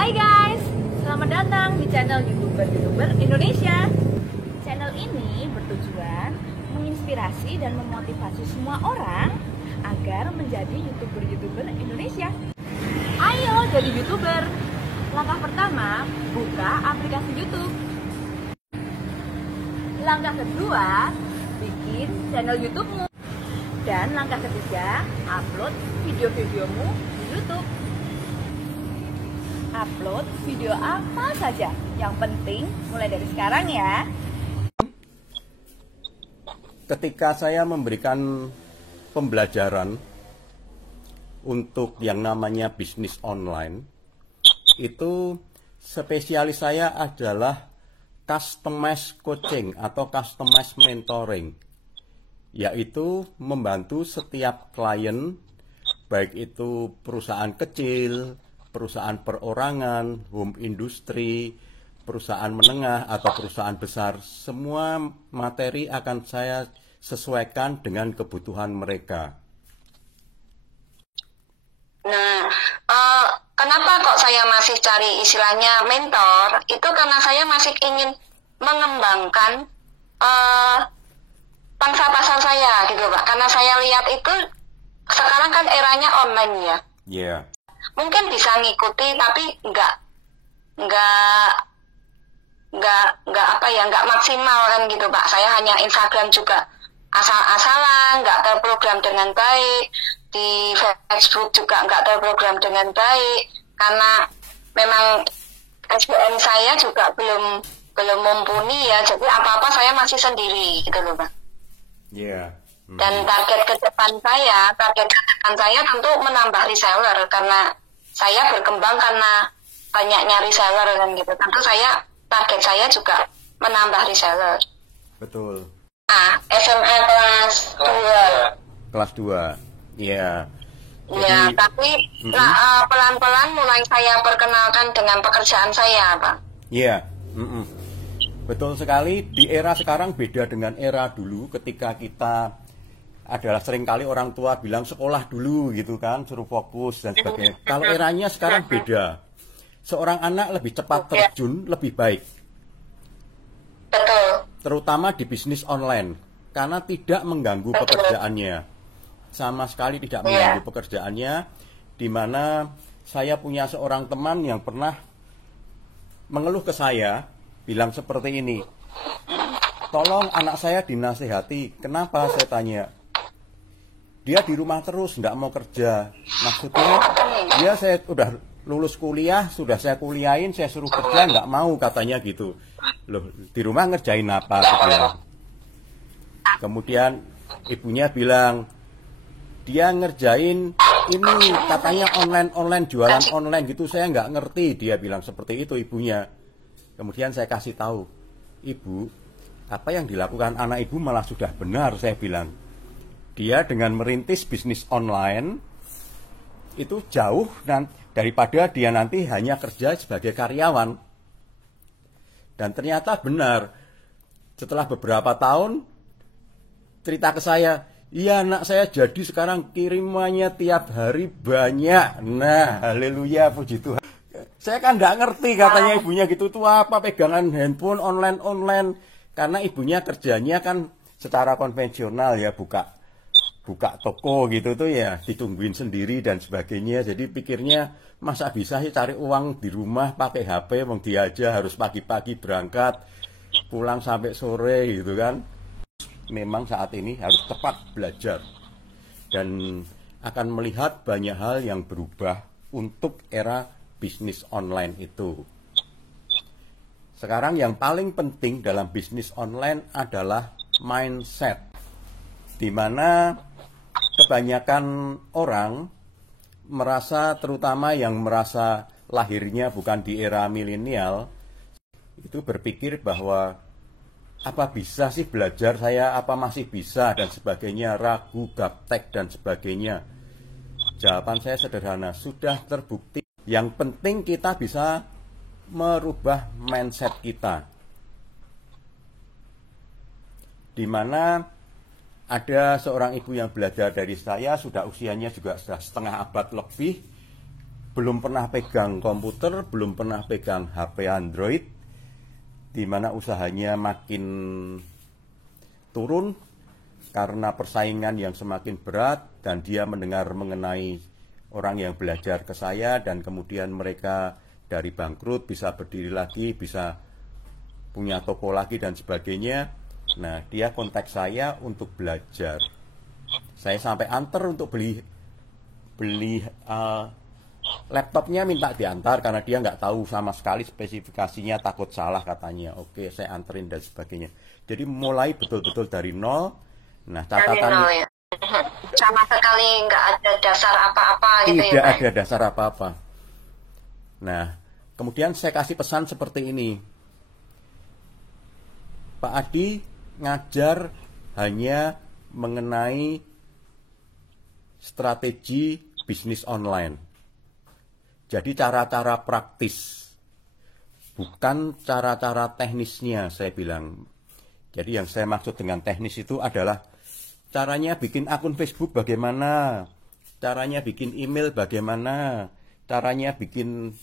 Hai guys, selamat datang di channel YouTuber Indonesia. Channel ini bertujuan menginspirasi dan memotivasi semua orang agar menjadi YouTuber Indonesia. Ayo jadi YouTuber. Langkah pertama, buka aplikasi YouTube. Langkah kedua, bikin channel YouTube-mu. Dan langkah ketiga, upload video-videomu di YouTube. Upload video apa saja, yang penting mulai dari sekarang ya. Ketika saya memberikan pembelajaran untuk yang namanya bisnis online, itu spesialis saya adalah customized coaching atau customized mentoring, yaitu membantu setiap klien, baik itu perusahaan kecil, perusahaan perorangan, home industry, perusahaan menengah atau perusahaan besar, semua materi akan saya sesuaikan dengan kebutuhan mereka. Nah, kenapa kok saya masih cari istilahnya mentor? Itu karena saya masih ingin mengembangkan pangsa pasar saya gitu Pak. Karena saya lihat itu sekarang kan eranya online ya. Iya. Mungkin bisa ngikuti tapi nggak maksimal kan gitu Pak. Saya hanya Instagram juga asal-asalan, nggak terprogram dengan baik. Di Facebook juga nggak terprogram dengan baik karena memang SDM saya juga belum mumpuni ya. Jadi apa-apa saya masih sendiri gitu loh Pak. Iya. Dan target ke depan saya tentu menambah reseller karena saya berkembang karena banyaknya reseller kan gitu. Tentu target saya juga menambah reseller. Betul. SMA kelas 2. Kelas 2. Iya. Ya, tapi pelan-pelan mulai saya perkenalkan dengan pekerjaan saya, Pak. Iya. Betul sekali, di era sekarang beda dengan era dulu ketika kita adalah seringkali orang tua bilang sekolah dulu gitu kan, suruh fokus dan sebagainya. Kalau eranya sekarang beda. Seorang anak lebih cepat terjun, lebih baik. Betul. Terutama di bisnis online, karena tidak mengganggu pekerjaannya. Sama sekali tidak mengganggu pekerjaannya, di mana saya punya seorang teman yang pernah mengeluh ke saya, bilang seperti ini, tolong anak saya dinasehati. Kenapa, saya tanya? Dia di rumah terus, nggak mau kerja. Maksudnya, saya udah lulus kuliah, sudah saya kuliahin, saya suruh kerja, nggak mau katanya gitu. Loh, di rumah ngerjain apa? Gitu. Kemudian ibunya bilang, dia ngerjain ini katanya online jualan online gitu, saya nggak ngerti. Dia bilang seperti itu ibunya. Kemudian saya kasih tahu, ibu, apa yang dilakukan anak ibu malah sudah benar, saya bilang. Dia dengan merintis bisnis online itu jauh daripada dia nanti hanya kerja sebagai karyawan. Dan ternyata benar. Setelah beberapa tahun cerita ke saya, iya anak saya jadi sekarang kirimannya tiap hari banyak. Nah, haleluya, puji Tuhan. Saya kan nggak ngerti katanya ibunya gitu, tuh apa pegangan handphone online. Karena ibunya kerjanya kan secara konvensional ya, buka toko gitu tuh ya, ditungguin sendiri dan sebagainya. Jadi pikirnya masa bisa sih cari uang di rumah pakai HP, wong dia aja harus pagi-pagi berangkat, pulang sampai sore gitu kan. Memang saat ini harus cepat belajar dan akan melihat banyak hal yang berubah untuk era bisnis online itu. Sekarang yang paling penting dalam bisnis online adalah mindset, di mana kebanyakan orang merasa, terutama yang merasa lahirnya bukan di era milenial, itu berpikir bahwa apa bisa sih belajar saya, apa masih bisa dan sebagainya, ragu, gaptek dan sebagainya. Jawaban saya sederhana, sudah terbukti. Yang penting kita bisa merubah mindset kita, di mana ada seorang ibu yang belajar dari saya, sudah usianya juga sudah setengah abad lebih. belum pernah pegang komputer, belum pernah pegang HP Android, di mana usahanya makin turun karena persaingan yang semakin berat, dan dia mendengar mengenai orang yang belajar ke saya dan kemudian mereka dari bangkrut bisa berdiri lagi, bisa punya toko lagi dan sebagainya. Nah, dia kontak saya untuk belajar. Saya sampai antar untuk beli laptopnya, minta diantar karena dia nggak tahu sama sekali spesifikasinya, takut salah katanya. Oke, saya anterin dan sebagainya. Jadi mulai betul-betul dari nol. Nah, catatan ya. Sama sekali nggak ada dasar apa-apa gitu ya. Tidak ada dasar apa-apa. Nah, kemudian saya kasih pesan seperti ini. Pak Adi ngajar hanya mengenai strategi bisnis online. Jadi cara-cara praktis, bukan cara-cara teknisnya, saya bilang. Jadi yang saya maksud dengan teknis itu adalah caranya bikin akun Facebook bagaimana, caranya bikin email bagaimana, caranya bikin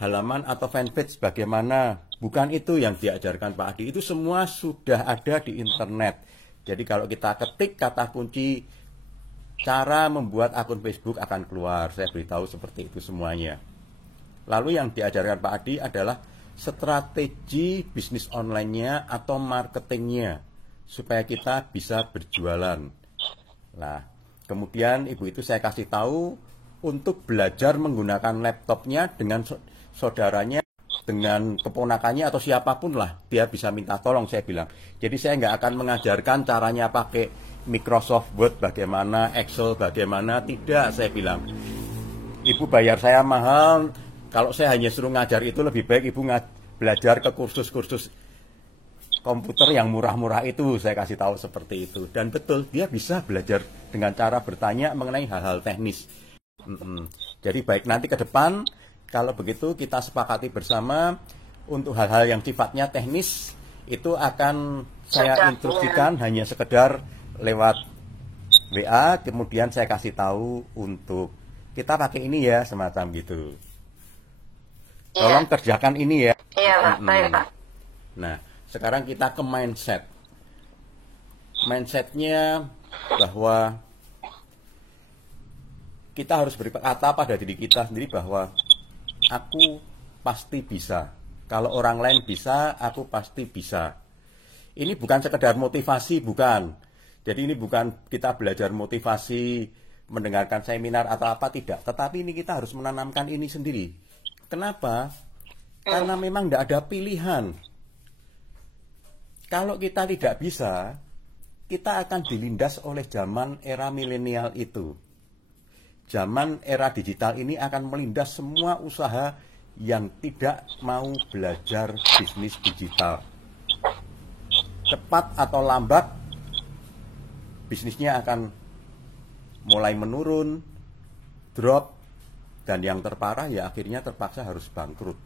halaman atau fanpage bagaimana. Bukan itu yang diajarkan Pak Adi, itu semua sudah ada di internet. Jadi kalau kita ketik kata kunci cara membuat akun Facebook akan keluar. Saya beritahu seperti itu semuanya. Lalu yang diajarkan Pak Adi adalah strategi bisnis online-nya atau marketingnya supaya kita bisa berjualan. Nah, kemudian ibu itu saya kasih tahu untuk belajar menggunakan laptopnya dengan saudaranya, dengan keponakannya atau siapapun lah, dia bisa minta tolong, saya bilang. Jadi saya nggak akan mengajarkan caranya pakai Microsoft Word bagaimana, Excel bagaimana, tidak, saya bilang. Ibu bayar saya mahal, kalau saya hanya suruh ngajar itu lebih baik ibu belajar ke kursus-kursus komputer yang murah-murah itu, saya kasih tahu seperti itu. Dan betul, dia bisa belajar dengan cara bertanya mengenai hal-hal teknis. Jadi baik, nanti ke depan, kalau begitu kita sepakati bersama untuk hal-hal yang sifatnya teknis, itu akan saya instruksikan hanya sekedar lewat WA, kemudian saya kasih tahu untuk kita pakai ini ya, semacam gitu. Tolong kerjakan ini ya. Iya, Pak. Baik, Pak. Nah, sekarang kita ke mindset. Mindsetnya bahwa kita harus berkata pada diri kita sendiri bahwa aku pasti bisa. Kalau orang lain bisa, aku pasti bisa. Ini bukan sekedar motivasi, bukan. Jadi ini bukan kita belajar motivasi, mendengarkan seminar atau apa, tidak. Tetapi ini kita harus menanamkan ini sendiri. Kenapa? Karena memang tidak ada pilihan. Kalau kita tidak bisa, kita akan dilindas oleh zaman era milenial itu. Zaman era digital ini akan melindas semua usaha yang tidak mau belajar bisnis digital. Cepat atau lambat, bisnisnya akan mulai menurun, drop, dan yang terparah ya akhirnya terpaksa harus bangkrut.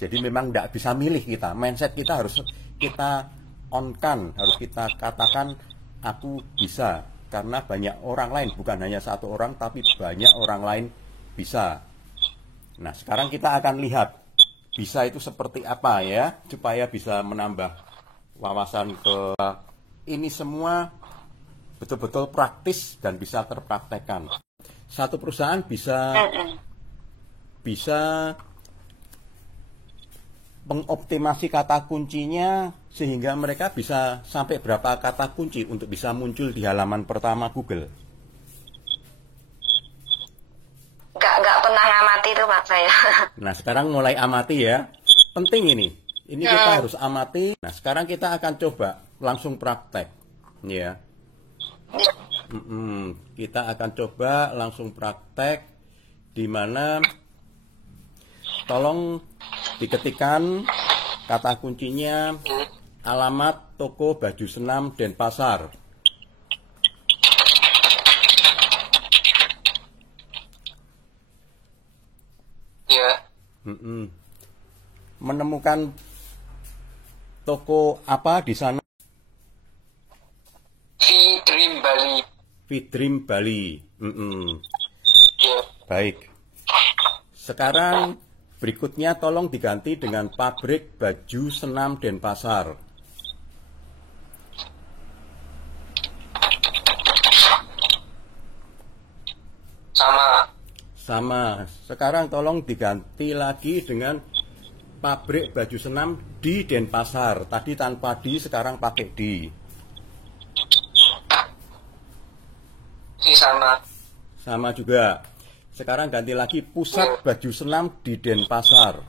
Jadi memang tidak bisa milih kita. Mindset kita harus kita on-kan, harus kita katakan aku bisa. Karena banyak orang lain, bukan hanya satu orang, tapi banyak orang lain bisa. Nah, sekarang kita akan lihat bisa itu seperti apa ya, supaya bisa menambah wawasan ke ini semua betul-betul praktis dan bisa terpraktekkan. Satu perusahaan bisa mengoptimasi kata kuncinya sehingga mereka bisa sampai berapa kata kunci untuk bisa muncul di halaman pertama Google. Nggak pernah ngamati itu Pak saya. Nah sekarang mulai amati ya. Penting ini. Ini kita harus amati. Nah sekarang kita akan coba langsung praktek. Ya. Kita akan coba langsung praktek, di mana tolong diketikkan kata kuncinya alamat toko baju senam Denpasar. Ya. Menemukan toko apa di sana? Fitrim Bali. Fitrim Bali. Ya. Baik. Sekarang berikutnya tolong diganti dengan pabrik baju senam Denpasar. Sama. Sekarang tolong diganti lagi dengan pabrik baju senam di Denpasar. Tadi tanpa di, sekarang pakai di. Sama juga. Sekarang ganti lagi pusat baju senam di Denpasar.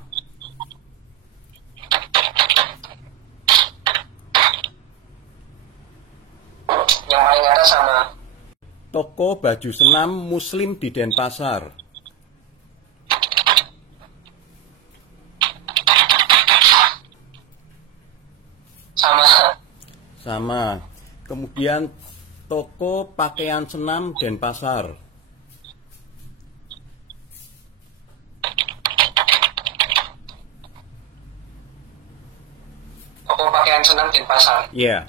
Yang paling atas sama. Toko baju senam Muslim di Denpasar. Sama. Kemudian toko pakaian senam Denpasar. Toko pakaian senam Denpasar. Iya.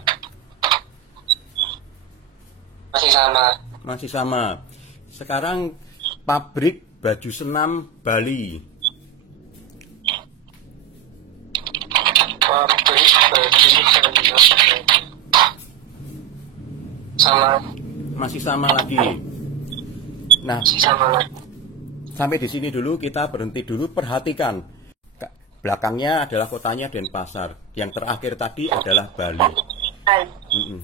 Masih sama. Sekarang pabrik baju senam Bali. Pabrik baju senam sama. Masih sama lagi. Nah, sampai di sini dulu, kita berhenti dulu. Perhatikan, belakangnya adalah kotanya Denpasar. Yang terakhir tadi adalah Bali.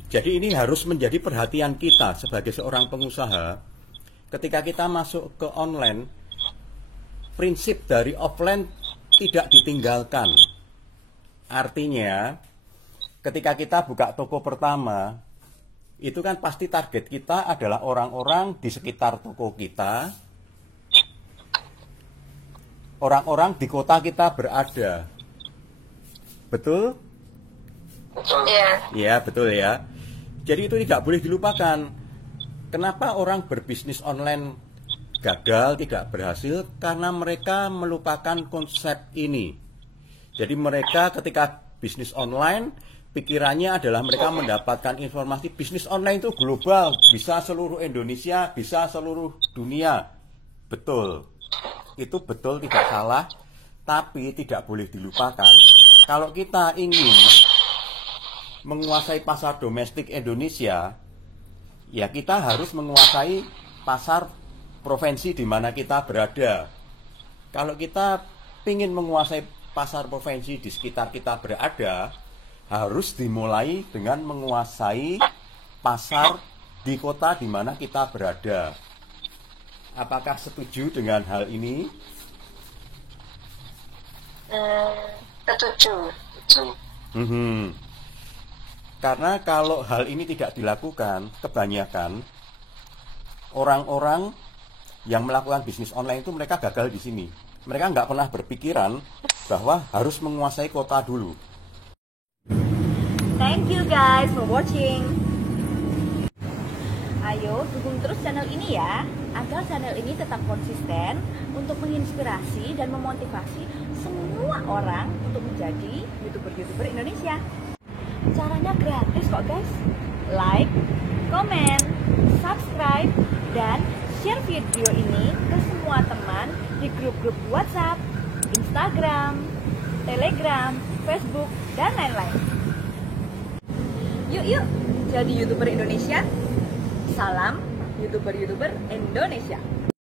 Jadi ini harus menjadi perhatian kita sebagai seorang pengusaha. Ketika kita masuk ke online, prinsip dari offline tidak ditinggalkan. Artinya, ketika kita buka toko pertama, itu kan pasti target kita adalah orang-orang di sekitar toko kita, orang-orang di kota kita berada. Betul? Ya, betul ya. Jadi itu tidak boleh dilupakan. Kenapa orang berbisnis online gagal, tidak berhasil? Karena mereka melupakan konsep ini. Jadi mereka ketika bisnis online, pikirannya adalah mereka mendapatkan informasi bisnis online itu global, bisa seluruh Indonesia, bisa seluruh dunia. Betul. Itu betul, tidak salah. Tapi tidak boleh dilupakan, kalau kita ingin menguasai pasar domestik Indonesia, ya kita harus menguasai pasar provinsi di mana kita berada. Kalau kita ingin menguasai pasar provinsi di sekitar kita berada, harus dimulai dengan menguasai pasar di kota di mana kita berada. Apakah setuju dengan hal ini? Setuju. Karena kalau hal ini tidak dilakukan, kebanyakan orang-orang yang melakukan bisnis online itu mereka gagal di sini. Mereka nggak pernah berpikiran bahwa harus menguasai kota dulu. Thank you guys for watching. Ayo dukung terus channel ini ya, agar channel ini tetap konsisten untuk menginspirasi dan memotivasi semua orang untuk menjadi YouTuber-YouTuber Indonesia. Caranya gratis kok guys. Like, comment, subscribe, dan share video ini ke semua teman di grup-grup WhatsApp, Instagram, Telegram, Facebook, dan lain-lain. Yuk, jadi YouTuber Indonesia. Salam YouTuber-YouTuber Indonesia.